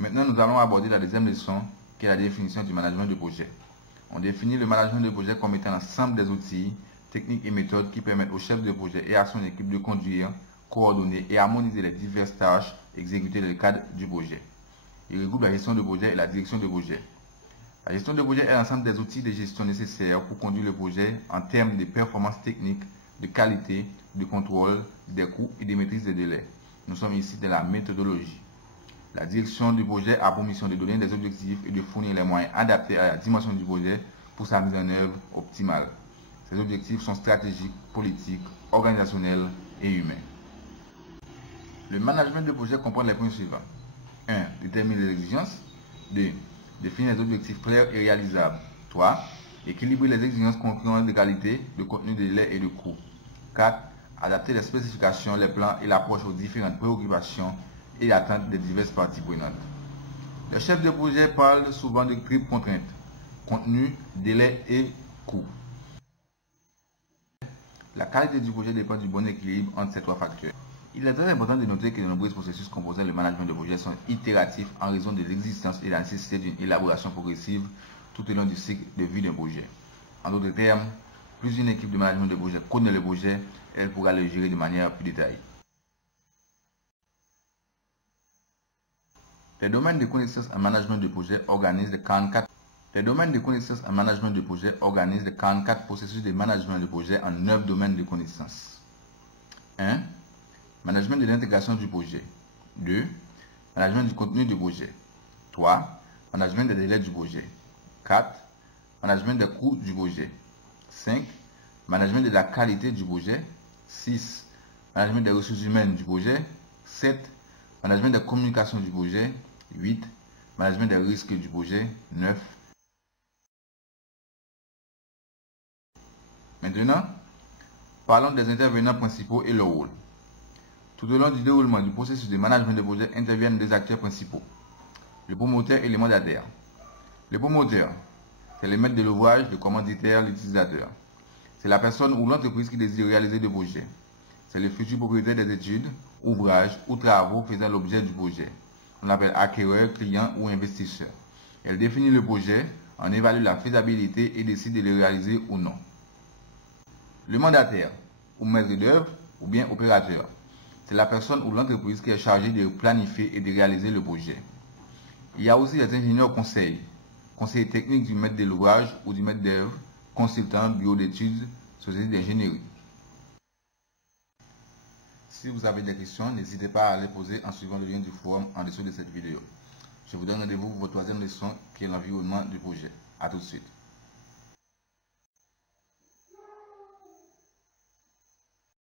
Maintenant, nous allons aborder la deuxième leçon, qui est la définition du management de projet. On définit le management de projet comme étant l'ensemble des outils, techniques et méthodes qui permettent au chef de projet et à son équipe de conduire, coordonner et harmoniser les diverses tâches exécutées dans le cadre du projet. Il regroupe la gestion de projet et la direction de projet. La gestion de projet est l'ensemble des outils de gestion nécessaires pour conduire le projet en termes de performance technique, de qualité, de contrôle, des coûts et de maîtrise des délais. Nous sommes ici dans la méthodologie. La direction du projet a pour mission de donner des objectifs et de fournir les moyens adaptés à la dimension du projet pour sa mise en œuvre optimale. Ces objectifs sont stratégiques, politiques, organisationnels et humains. Le management de projet comprend les points suivants. 1. Déterminer les exigences. 2. Définir les objectifs clairs et réalisables. 3. Équilibrer les exigences concurrentes de qualité, de contenu, de délai et de coût. 4. Adapter les spécifications, les plans et l'approche aux différentes préoccupations et attentes des diverses parties prenantes. Le chef de projet parle souvent de triple contrainte: contenu, délai et coût. La qualité du projet dépend du bon équilibre entre ces trois facteurs. Il est très important de noter que de nombreux processus composant le management de projet sont itératifs en raison de l'existence et de la nécessité d'une élaboration progressive tout au long du cycle de vie d'un projet. En d'autres termes, plus une équipe de management de projet connaît le projet, elle pourra le gérer de manière plus détaillée. Les domaines de connaissances en management de projet organisent les 44 processus de management de projet en 9 domaines de connaissances. 1. Management de l'intégration du projet. 2. Management du contenu du projet. 3. Management des délais du projet. 4. Management des coûts du projet. 5. Management de la qualité du projet. 6. Management des ressources humaines du projet. 7. Management des communications du projet. 8. Management des risques du projet. 9. Maintenant, parlons des intervenants principaux et leur rôle. Tout au long du déroulement du processus de management de projet interviennent des acteurs principaux: le promoteur et les mandataires. Le promoteur, c'est le maître de l'ouvrage, le commanditaire, l'utilisateur. C'est la personne ou l'entreprise qui désire réaliser le projet. C'est le futur propriétaire des études, ouvrages ou travaux faisant l'objet du projet. On l'appelle acquéreur, client ou investisseur. Elle définit le projet, en évalue la faisabilité et décide de le réaliser ou non. Le mandataire, ou maître d'œuvre, ou bien opérateur, c'est la personne ou l'entreprise qui est chargée de planifier et de réaliser le projet. Il y a aussi les ingénieurs conseils techniques du maître de l'ouvrage ou du maître d'œuvre, consultant, bureau d'études, société d'ingénierie. Si vous avez des questions, n'hésitez pas à les poser en suivant le lien du forum en dessous de cette vidéo. Je vous donne rendez-vous pour votre troisième leçon qui est l'environnement du projet. A tout de suite.